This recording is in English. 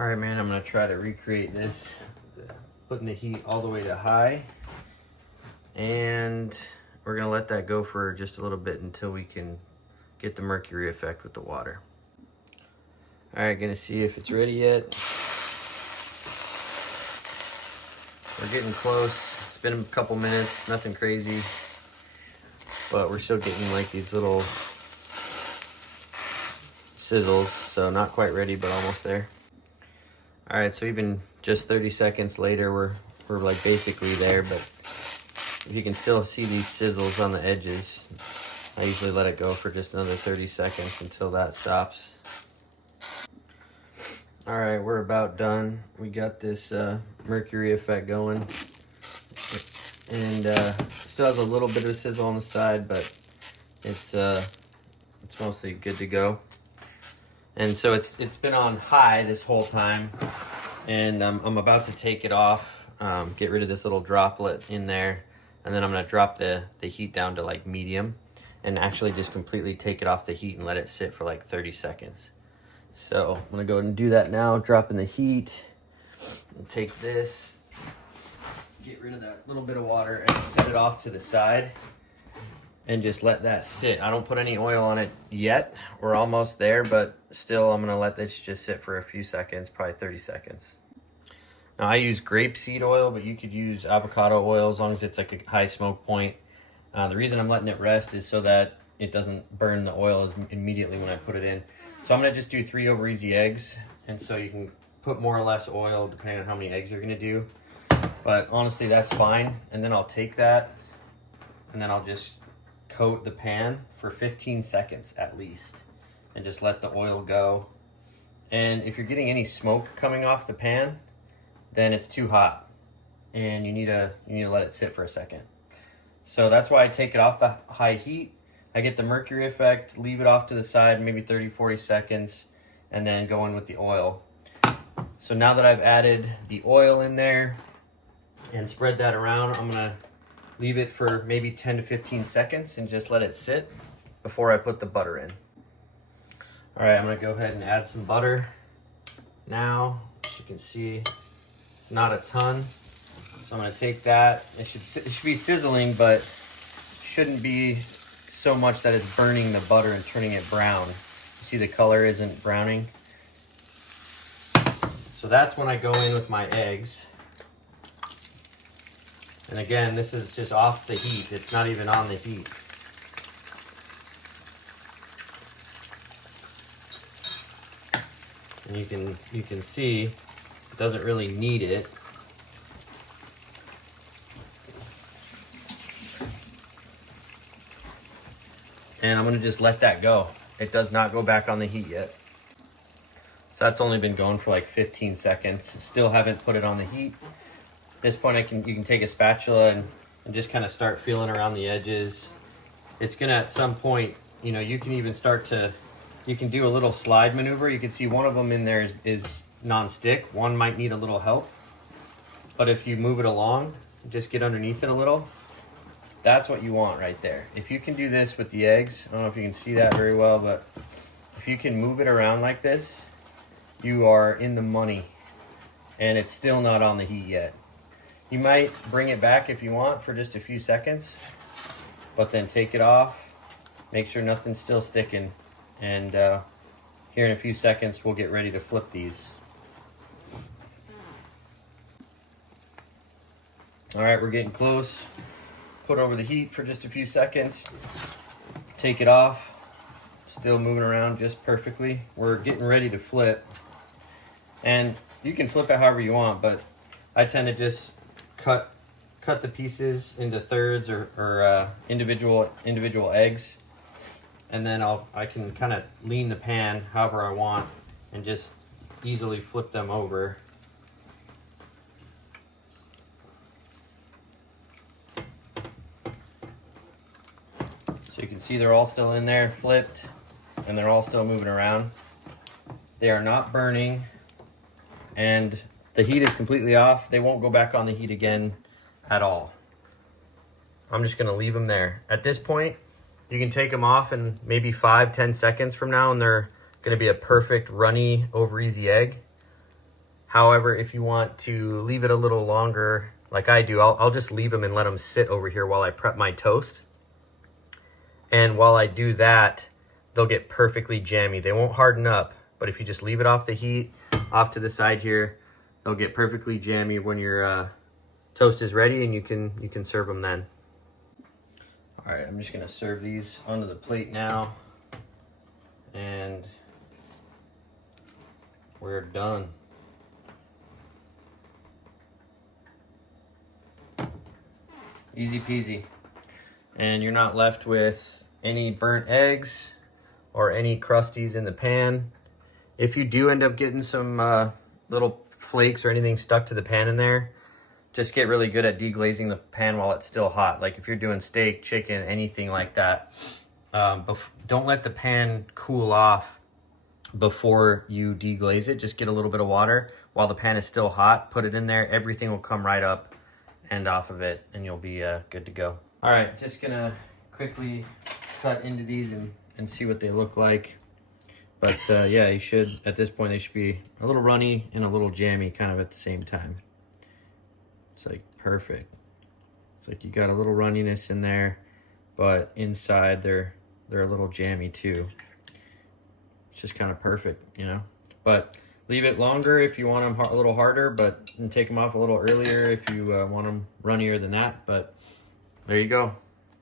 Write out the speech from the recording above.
All right, man, I'm gonna try to recreate this, putting the heat all the way to high, and we're gonna let that go for just a little bit until we can get the mercury effect with the water. All right, gonna see if it's ready yet. We're getting close. It's been a couple minutes, nothing crazy, but we're still getting like these little sizzles, so not quite ready, but almost there. All right, so even just 30 seconds later, we're like basically there, but if you can still see these sizzles on the edges, I usually let it go for just another 30 seconds until that stops. All right, we're about done. We got this mercury effect going, and still has a little bit of sizzle on the side, but it's mostly good to go. And so it's been on high this whole time, and I'm about to take it off, get rid of this little droplet in there, and then I'm gonna drop the heat down to like medium and actually just completely take it off the heat and let it sit for like 30 seconds. So I'm gonna go ahead and do that now, drop in the heat, and take this, get rid of that little bit of water and set it off to the side and just let that sit. I don't put any oil on it yet. We're almost there, but still I'm gonna let this just sit for a few seconds, probably 30 seconds. Now I use grapeseed oil, but you could use avocado oil as long as it's like a high smoke point. The reason I'm letting it rest is so that it doesn't burn the oil immediately when I put it in. So I'm gonna just do 3 over easy eggs, and so you can put more or less oil depending on how many eggs you're gonna do. But honestly, that's fine. And then I'll take that, and then I'll just coat the pan for 15 seconds at least, and just let the oil go. And if you're getting any smoke coming off the pan, then it's too hot, and you need to let it sit for a second. So that's why I take it off the high heat. I get the mercury effect, leave it off to the side, maybe 30-40 seconds, and then go in with the oil. So now that I've added the oil in there and spread that around, I'm gonna leave it for maybe 10 to 15 seconds and just let it sit before I put the butter in. All right, I'm gonna go ahead and add some butter now. As you can see, it's not a ton. So I'm gonna take that. It should be sizzling, but shouldn't be so much that it's burning the butter and turning it brown. You see the color isn't browning. So that's when I go in with my eggs. And again, this is just off the heat. It's not even on the heat. And you can see it doesn't really need it. And I'm gonna just let that go. It does not go back on the heat yet. So that's only been going for like 15 seconds. Still haven't put it on the heat. At this point, you can take a spatula and just kind of start feeling around the edges. It's gonna, at some point, you can even you can do a little slide maneuver. You can see one of them in there is non-stick. One might need a little help. But if you move it along, just get underneath it a little, that's what you want right there. If you can do this with the eggs, I don't know if you can see that very well, but if you can move it around like this, you are in the money, and it's still not on the heat yet. You might bring it back if you want for just a few seconds, but then take it off, make sure nothing's still sticking, and here in a few seconds, we'll get ready to flip these. All right, we're getting close. Put over the heat for just a few seconds, take it off, still moving around just perfectly. We're getting ready to flip, and you can flip it however you want, but I tend to just cut the pieces into thirds or individual eggs, and then I can kind of lean the pan however I want and just easily flip them over. So you can see they're all still in there, flipped, and they're all still moving around. They are not burning, and the heat is completely off. They won't go back on the heat again at all. I'm just gonna leave them there. At this point, you can take them off in maybe 5-10 seconds from now, and they're gonna be a perfect runny over easy egg. However, if you want to leave it a little longer, like I do, I'll just leave them and let them sit over here while I prep my toast. And while I do that, they'll get perfectly jammy. They won't harden up, but if you just leave it off the heat, off to the side here, they'll get perfectly jammy when your toast is ready, and you can serve them then. All right, I'm just gonna serve these onto the plate now, and we're done. Easy peasy. And you're not left with any burnt eggs or any crusties in the pan. If you do end up getting some little flakes or anything stuck to the pan in there, just get really good at deglazing the pan while it's still hot. Like if you're doing steak, chicken, anything like that, don't let the pan cool off before you deglaze it. Just get a little bit of water while the pan is still hot, put it in there, everything will come right up and off of it, and you'll be good to go. All right, just gonna quickly cut into these and see what they look like. But yeah, you should, at this point, they should be a little runny and a little jammy kind of at the same time. It's like perfect. It's like you got a little runniness in there, but inside they're a little jammy too. It's just kind of perfect, you know? But leave it longer if you want them a little harder, and take them off a little earlier if you want them runnier than that. But there you go.